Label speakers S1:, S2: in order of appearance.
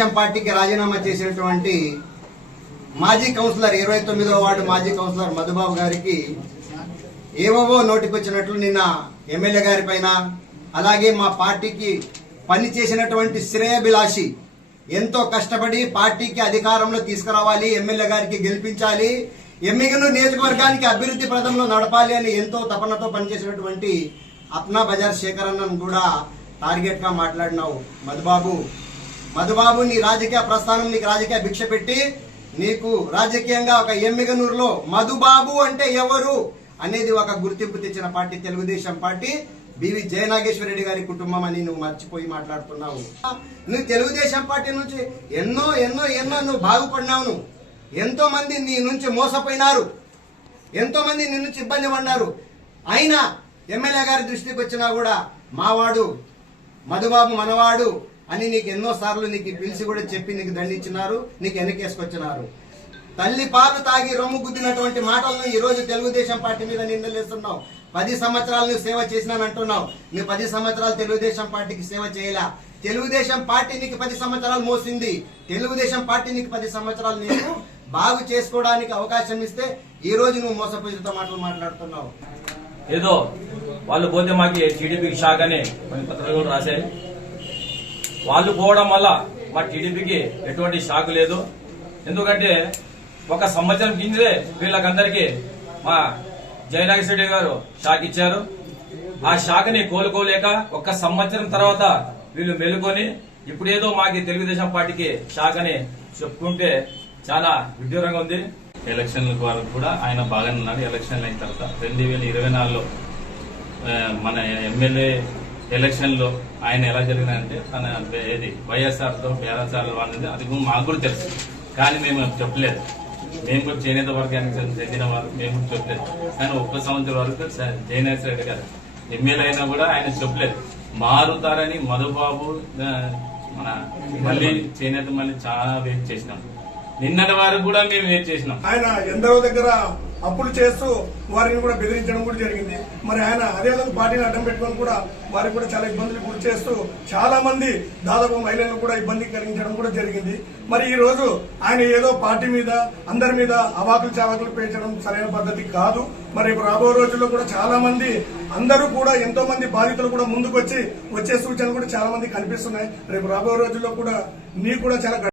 S1: తెలుగుదేశం పార్టీకి రాజీనామా చేసినటువంటి మాజీ కౌన్సిలర్ ఇరవై తొమ్మిదవ వార్డు మాజీ కౌన్సిలర్ మధుబాబు గారికి ఏవోవో నోటికొచ్చినట్లు నిన్న ఎమ్మెల్యే గారి పైన అలాగే మా పార్టీకి పని చేసినటువంటి శ్రేయభిలాషి ఎంతో కష్టపడి పార్టీకి అధికారంలో తీసుకురావాలి ఎమ్మెల్యే గారికి గెలిపించాలి ఎమ్మిగనూరు నియోజకవర్గానికి అభివృద్ధి ప్రదంలో నడపాలి అని ఎంతో తపనతో పనిచేసినటువంటి అప్నా బజార్ శేఖరన్నను కూడా టార్గెట్గా మాట్లాడినావు మధుబాబు. మధుబాబు నీ రాజకీయ ప్రస్థానం నీకు రాజకీయ భిక్ష పెట్టి నీకు రాజకీయంగా ఒక ఎమ్మిగనూరులో మధుబాబు అంటే ఎవరు అనేది ఒక గుర్తింపు తెచ్చిన party Telugudesam party. BV Jayanageswara Reddy గారి కుటుంబం అని నువ్వు మర్చిపోయి మాట్లాడుతున్నావు. నువ్వు తెలుగుదేశం పార్టీ నుంచి ఎన్నో ఎన్నో ఎన్నో నువ్వు బాగుపడినావు నువ్వు. ఎంతో మంది నీ నుంచి మోసపోయినారు. ఎంతో మంది నీ నుంచి ఇబ్బంది పడినారు. అయినా ఎమ్మెల్యే గారి దృష్టికి వచ్చినా కూడా మావాడు మధుబాబు మనవాడు అని నీకు ఎన్నో సార్లు నీకు పిలిచి కూడా చెప్పి నీకు దండించినారు నీకు వెనకేసుకొచ్చినారు. తల్లి పాలు తాగి రొమ్ము గుద్దినటువంటి మాటలను ఈ రోజు తెలుగుదేశం పార్టీ మీద నిందలేస్తున్నావు పది సంవత్సరాలు నువ్వు సేవ చేసినానంటున్నావు నువ్వు పది సంవత్సరాలు తెలుగుదేశం పార్టీకి సేవ చేయలా. తెలుగుదేశం పార్టీ నీకు పది సంవత్సరాలు మోసింది. తెలుగుదేశం పార్టీ నీకు పది సంవత్సరాలు నీకు బాగు చేసుకోవడానికి అవకాశం ఇస్తే ఈ రోజు నువ్వు మోసపోయితో మాటలు మాట్లాడుతున్నావు.
S2: ఏదో వాళ్ళు పోతే మాకి టీడీపీకి షాక్ అని కొన్ని పత్రాలు కూడా రాశాయి. వాళ్ళు పోవడం వల్ల మా టీడీపీకి ఎటువంటి షాక్ లేదు. ఎందుకంటే ఒక సంవత్సరం కిందే వీళ్ళకందరికీ మా జయనాగేశ్వర గారు షాక్ ఇచ్చారు. ఆ షాక్ని కోలుకోలేక ఒక సంవత్సరం తర్వాత వీళ్ళు మెలుకొని ఇప్పుడేదో మాకి తెలుగుదేశం పార్టీకి షాక్ అని చెప్పుకుంటే చాలా విడ్డూరంగా ఉంది.
S3: ఎలక్షన్ల వరకు కూడా ఆయన బాగానే ఉన్నాడు ఎలక్షన్లు అయిన తర్వాత రెండు వేల ఇరవై నాలుగులో మన ఎమ్మెల్యే ఎలక్షన్లో ఆయన ఎలా జరిగినాయంటే తన ఏది వైఎస్ఆర్తో బీఆర్ఎస్ఆర్ వాళ్ళది అది మాకు కూడా తెలుసు. కానీ మేము చెప్పలేదు. మేము కూడా చేనేత వర్గానికి చెందిన వారు మేము కూడా చెప్పలేదు. కానీ ఒక్క సంవత్సరం వరకు స- రెడ్డి గారు ఎమ్మెల్యే అయినా కూడా ఆయన చెప్పలేదు. మారుతారని మధుబాబు మన మళ్ళీ చేనేత మళ్ళీ చాలా వెయిట్ చేసినాం. నిన్నటి వారికి కూడా మేము వెయిట్ చేసినాం.
S4: ఆయన ఎందరో దగ్గర అప్పులు చేస్తూ వారిని కూడా బెదిరించడం కూడా జరిగింది. మరి ఆయన అదే విధంగా పార్టీని అడ్డం పెట్టుకొని కూడా వారికి కూడా చాలా ఇబ్బందులు గురి చేస్తూ చాలా మంది దాదాపు మహిళలను కూడా ఇబ్బంది కలిగించడం కూడా జరిగింది. మరి ఈ రోజు ఆయన ఏదో పార్టీ మీద అందరి మీద అవాకులు చావాకులు పేర్చడం సరైన పద్ధతి కాదు. మరి రేపు రాబో రోజుల్లో కూడా చాలా మంది అందరూ కూడా ఎంతో మంది బాధితులు కూడా ముందుకొచ్చి వచ్చే సూచనలు కూడా చాలా మంది కనిపిస్తున్నాయి. రేపు రాబో రోజుల్లో కూడా నీ కూడా చాలా